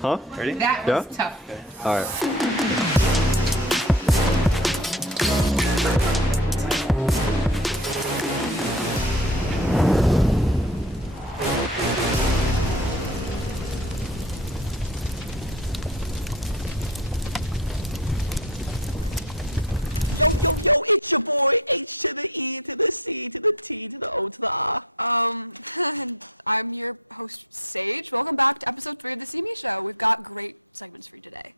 Huh? Ready? That was tough. All right. Yo, yo, yo, it's your boy, H to the E to the C to the T to the O to the R. And I'm your host, Sage. Welcome back to episode 3 of the CME show. We've got great segments for you today.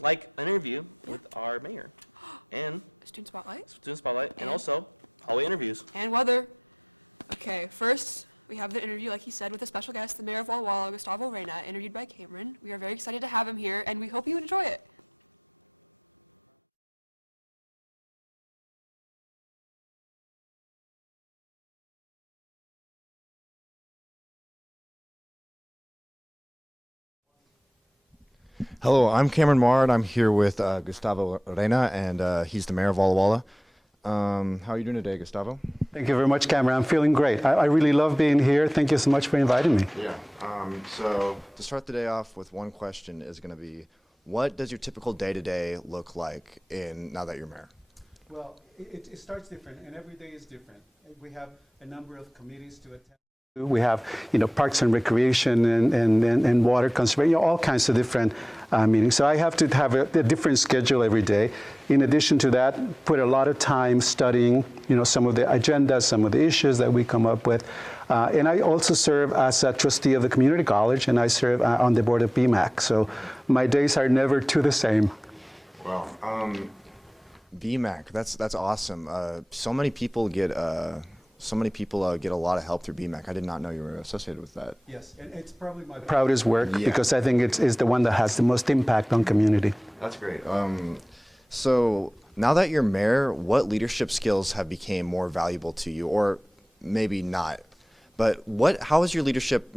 Like an interview with our mayor and Student Spotlight student spotlight and also hallway interviews. and weather. Okay, first, we have the interview, like he said, with a special guest, the mayor of Walla Walla, Gustavo Reyna, interviewed by Cameron. We are very excited to have him here, and we hope you enjoy it. Hello, I'm Cameron Mard. I'm here with Gustavo Reyna, and he's the mayor of Walla Walla. How are you doing today, Gustavo? Thank you very much, Cameron. I'm feeling great. I really love being here. Thank you so much for inviting me. Yeah. So to start the day off with one question is going to be, what does your typical day-to-day look like now that you're mayor? Well, it starts different, and every day is different. We have a number of committees to attend. We have, parks and recreation and water conservation, all kinds of different meetings. So I have to have a different schedule every day. In addition to that, put a lot of time studying, some of the agendas, some of the issues that we come up with. And I also serve as a trustee of the community college, and I serve on the board of BMAC. So my days are never two the same. Well, BMAC, that's awesome. So many people get a lot of help through BMAC. I did not know you were associated with that. Yes, and it's probably my proudest work because I think it's the one that has the most impact on community. That's great. So now that you're mayor, what leadership skills have become more valuable to you, or maybe not? But how has your leadership,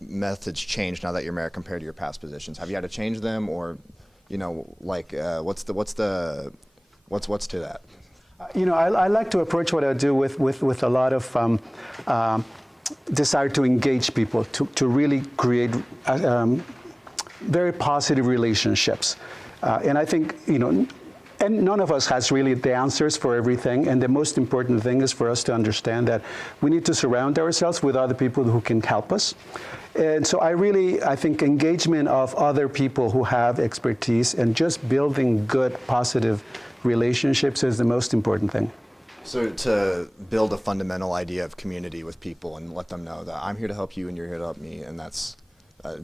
methods changed now that you're mayor compared to your past positions? Have you had to change them, or, what's to that? I like to approach what I do with a lot of desire to engage people, to really create very positive relationships. And I think, and none of us has really the answers for everything. And the most important thing is for us to understand that we need to surround ourselves with other people who can help us. And so I think engagement of other people who have expertise and just building good, positive relationships is the most important thing. So to build a fundamental idea of community with people and let them know that I'm here to help you and you're here to help me, and that's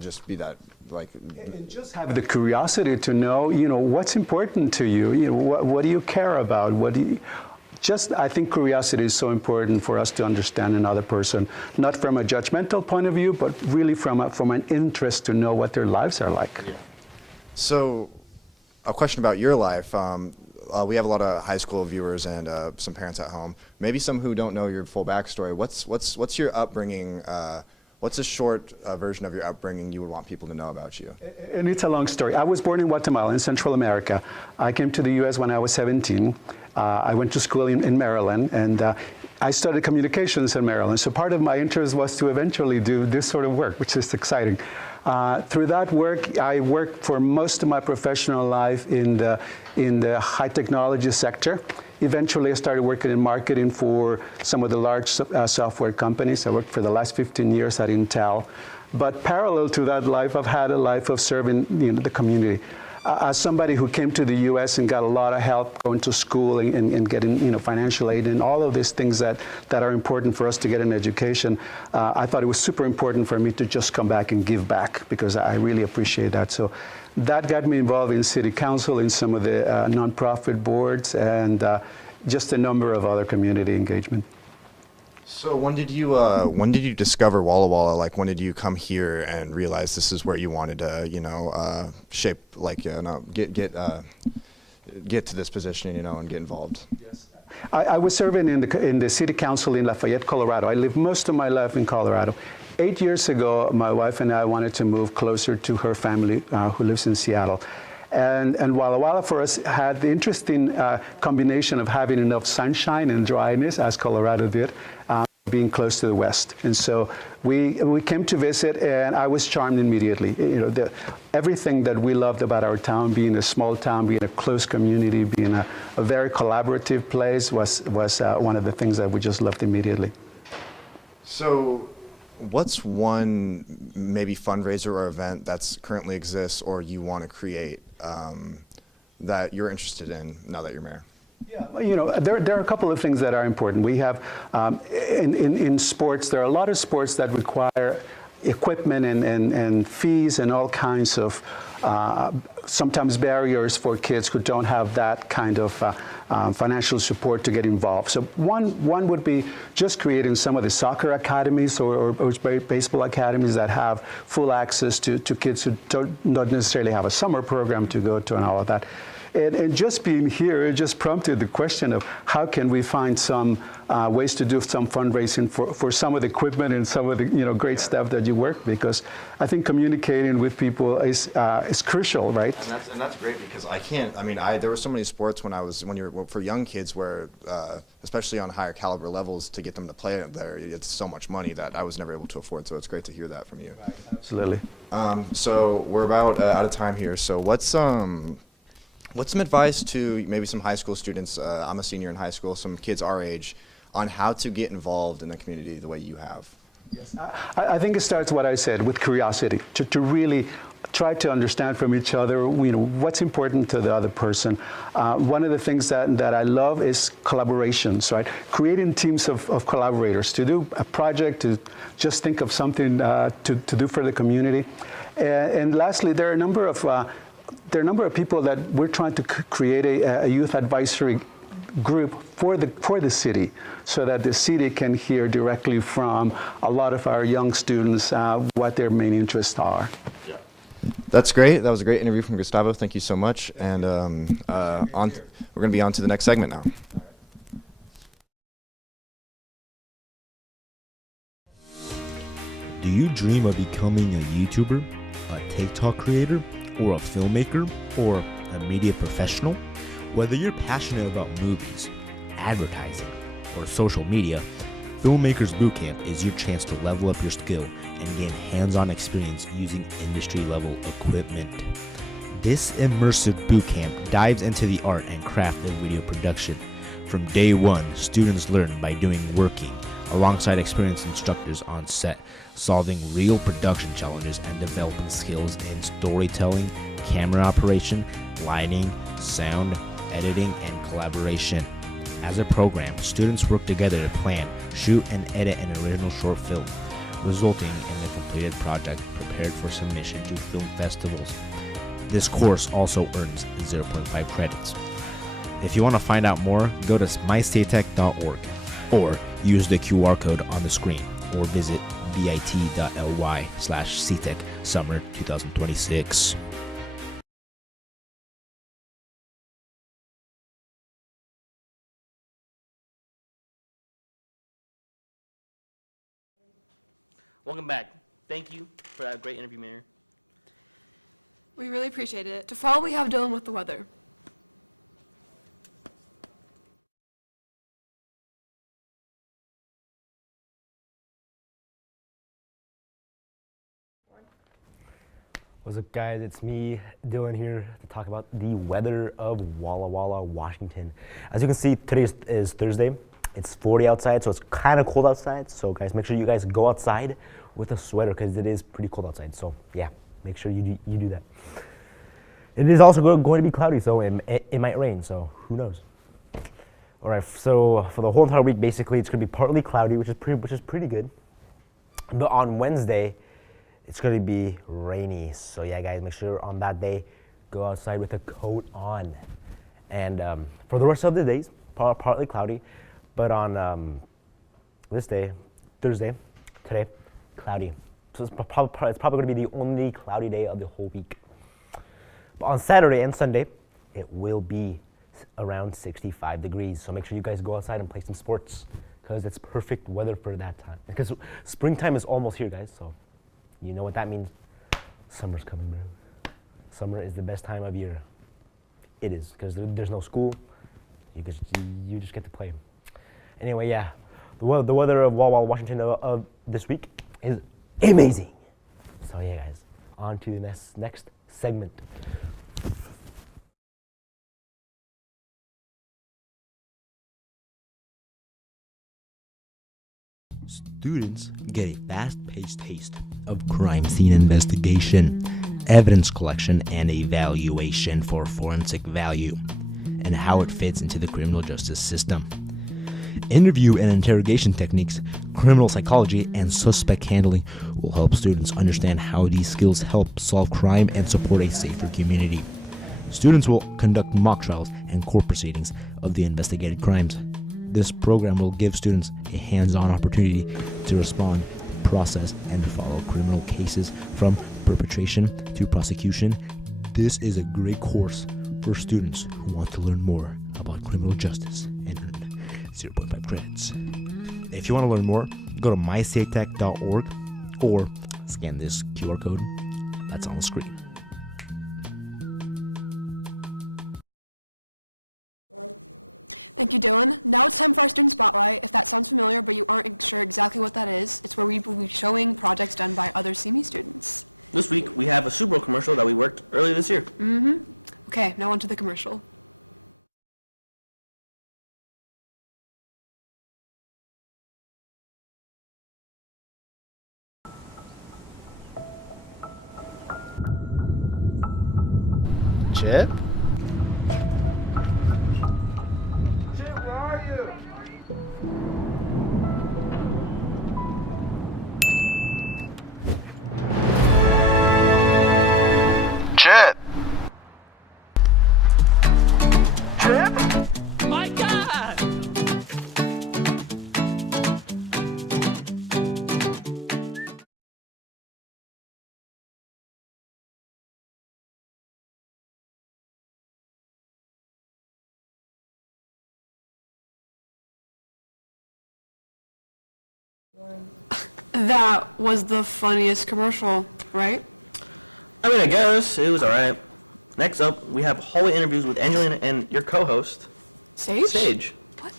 just be that, and just have the curiosity to know, what's important to you. What do you care about? I think curiosity is so important for us to understand another person, not from a judgmental point of view, but really from an interest to know what their lives are like. Yeah. So, a question about your life. We have a lot of high school viewers and some parents at home. Maybe some who don't know your full backstory. What's your upbringing? What's a short version of your upbringing you would want people to know about you? And it's a long story. I was born in Guatemala, in Central America. I came to the U.S. when I was 17. I went to school in Maryland, and I studied communications in Maryland. So part of my interest was to eventually do this sort of work, which is exciting. Through that work, I worked for most of my professional life in the high technology sector. Eventually, I started working in marketing for some of the large software companies. I worked for the last 15 years at Intel. But parallel to that life, I've had a life of serving the community. As somebody who came to the U.S. and got a lot of help going to school and getting financial aid and all of these things that are important for us to get an education, I thought it was super important for me to just come back and give back, because I really appreciate that. So that got me involved in city council, in some of the nonprofit boards, and just a number of other community engagement. So when did you discover Walla Walla? Like, when did you come here and realize this is where you wanted to, shape, get to this position, and get involved? Yes. I was serving in the city council in Lafayette, Colorado. I lived most of my life in Colorado. 8 years ago, my wife and I wanted to move closer to her family, who lives in Seattle. And Walla Walla for us had the interesting combination of having enough sunshine and dryness, as Colorado did, being close to the West. And so we came to visit, and I was charmed immediately. Everything that we loved about our town, being a small town, being a close community, being a very collaborative place was one of the things that we just loved immediately. So what's one maybe fundraiser or event that's currently exists or you want to create that you're interested in now that you're mayor? Yeah, well, there are a couple of things that are important. We have, in sports, there are a lot of sports that require equipment and fees and all kinds of sometimes barriers for kids who don't have that kind of financial support to get involved. So one would be just creating some of the soccer academies or baseball academies that have full access to kids who don't necessarily have a summer program to go to and all of that. And just being here, it just prompted the question of how can we find some ways to do some fundraising for some of the equipment and some of the great stuff that you work, because I think communicating with people is crucial, right? And that's great, because there were so many sports for young kids where especially on higher caliber levels, to get them to play there, it's so much money that I was never able to afford. So it's great to hear that from you. Right, absolutely. So we're about out of time here. So what's some advice to maybe some high school students, I'm a senior in high school, some kids our age, on how to get involved in the community the way you have? Yes. I think it starts what I said, with curiosity, to really try to understand from each other what's important to the other person. One of the things that I love is collaborations, right? Creating teams of collaborators to do a project, to just think of something to do for the community. And lastly, there are a number of people that we're trying to create a youth advisory group for the city, so that the city can hear directly from a lot of our young students what their main interests are. Yeah. That's great. That was a great interview from Gustavo. Thank you so much. And we're going to be on to the next segment now. Do you dream of becoming a YouTuber, a TikTok creator, or a filmmaker, or a media professional? Whether you're passionate about movies, advertising, or social media, Filmmakers Bootcamp is your chance to level up your skill and gain hands-on experience using industry-level equipment. This immersive bootcamp dives into the art and craft of video production. From day one, students learn by working alongside experienced instructors on set, solving real production challenges and developing skills in storytelling, camera operation, lighting, sound, editing, and collaboration. As a program, students work together to plan, shoot, and edit an original short film, resulting in a completed project prepared for submission to film festivals. This course also earns 0.5 credits. If you want to find out more, go to mystatech.org or use the QR code on the screen, or visit bit.ly/ctech summer 2026. Welcome back. Thank you for that great interview, Mayor. We really appreciate it. To follow, we have Dylan with the weather. What's up, guys? It's me, Dylan, here to talk about the weather of Walla Walla, Washington. As you can see, today is Thursday. It's 40 outside, so it's kind of cold outside. So, guys, make sure you guys go outside with a sweater, because it is pretty cold outside. So, yeah, make sure you do that. It is also going to be cloudy, so it might rain. So, who knows? All right. So, for the whole entire week, basically, it's going to be partly cloudy, which is pretty good. But on Wednesday, it's going to be rainy. So yeah, guys, make sure on that day, go outside with a coat on. And for the rest of the days, partly cloudy. But on this day, Thursday, today, cloudy. So it's probably going to be the only cloudy day of the whole week. But on Saturday and Sunday, it will be around 65 degrees. So make sure you guys go outside and play some sports, because it's perfect weather for that time. Because springtime is almost here, guys. So you know what that means. Summer's coming, bro. Summer is the best time of year. It is, because there's no school. You just get to play. Anyway, yeah. the weather of Walla Walla, Washington of this week is amazing. So yeah, guys, on to the next segment. Students get a fast-paced taste of crime scene investigation, evidence collection, and evaluation for forensic value, and how it fits into the criminal justice system. Interview and interrogation techniques, criminal psychology, and suspect handling will help students understand how these skills help solve crime and support a safer community. Students will conduct mock trials and court proceedings of the investigated crimes. This program will give students a hands-on opportunity to respond, process, and follow criminal cases from perpetration to prosecution. This is a great course for students who want to learn more about criminal justice and earn 0.5 credits. If you want to learn more, go to mystatech.org or scan this QR code that's on the screen. Thank you, Dylan. Now it's time for our student spotlight. If that sounds familiar, but you aren't sure exactly what that is, it's where we will be showing projects done by other CME students. This week, we have a Super Bowl commercial that we worked earlier this year. Okay, now on to the commercial. Chip? Chip! That was the funniest commercial, right? I mean, I guess it was alright. Next up, we have hallway interviews with Angelina and your co-host, Sage? Sage. What?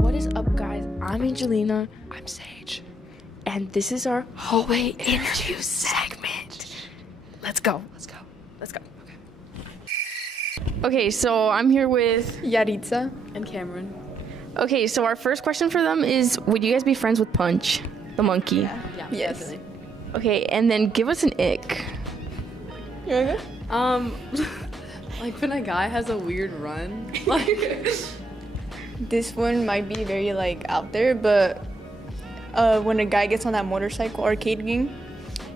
What is up, guys? I'm Angelina. I'm Sage. And this is our hallway interview segment. Let's go. Let's go. Okay, so I'm here with Yaritza and Cameron. Okay, so our first question for them is, would you guys be friends with Punch, the monkey? Yeah, yes. Definitely. Okay, and then give us an ick. You okay? Like when a guy has a weird run, like this one might be very like out there, but when a guy gets on that motorcycle arcade game,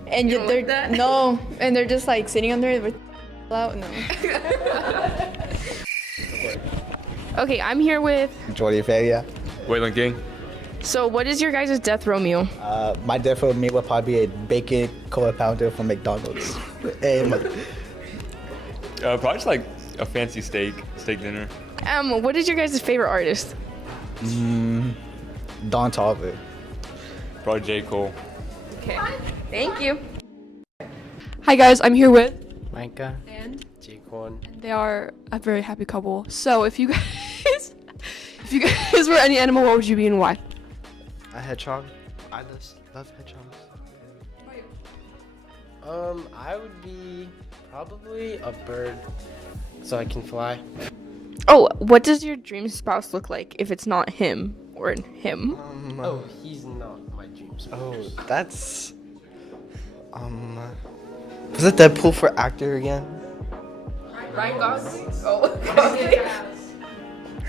and they're just like sitting on there with out. No. Okay, I'm here with. Jordy Failure. Waylon King. So, what is your guys' death row meal? My death row meal would probably be a bacon quarter pounder from McDonald's. And Probably just like a fancy steak dinner. What is your guys' favorite artist? Don Tolliver. Probably J. Cole. Thank you. Hi guys, I'm here with Micah. and Jaquan. they are a very happy couple. So if you guys were any animal, what would you be and why? A hedgehog. I just love hedgehogs. What about you? I would be probably a bird, so I can fly. Oh, what does your dream spouse look like if it's not him or him? Oh, he's not my dream spouse. Oh, that's was it Deadpool for actor again? Ryan Gosling. Oh.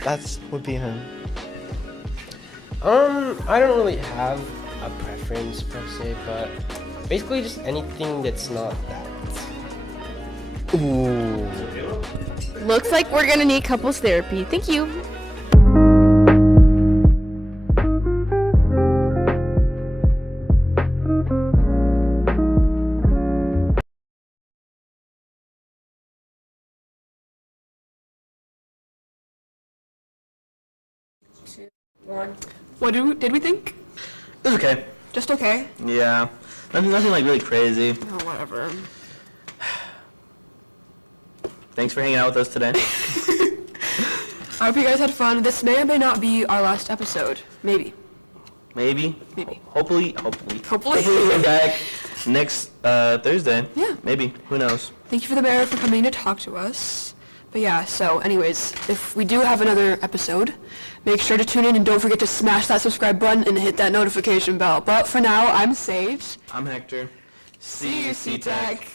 That's would be him. I don't really have a preference per se, but basically just anything that's not that. Ooh. Looks like we're gonna need couples therapy. Thank you. What did we think? It was okay. Just okay? Yeah. Nothing like really crazy. Oh, whatever. Thanks for hanging out with us today. I hope you guys had fun. This may or may not be our last episode. Maybe. Maybe. Hopefully. Hopefully. We're back next Thursday. Yeah. Maybe. Who knows? Thank you for the mayor for coming to talk to us. But yeah, so anyways, if we do have another episode, make sure to tune in and don't forget to smash that subscribe button and hit that notification bell. But for now, I'm Sage. I'm Hector. See you, C-Tech.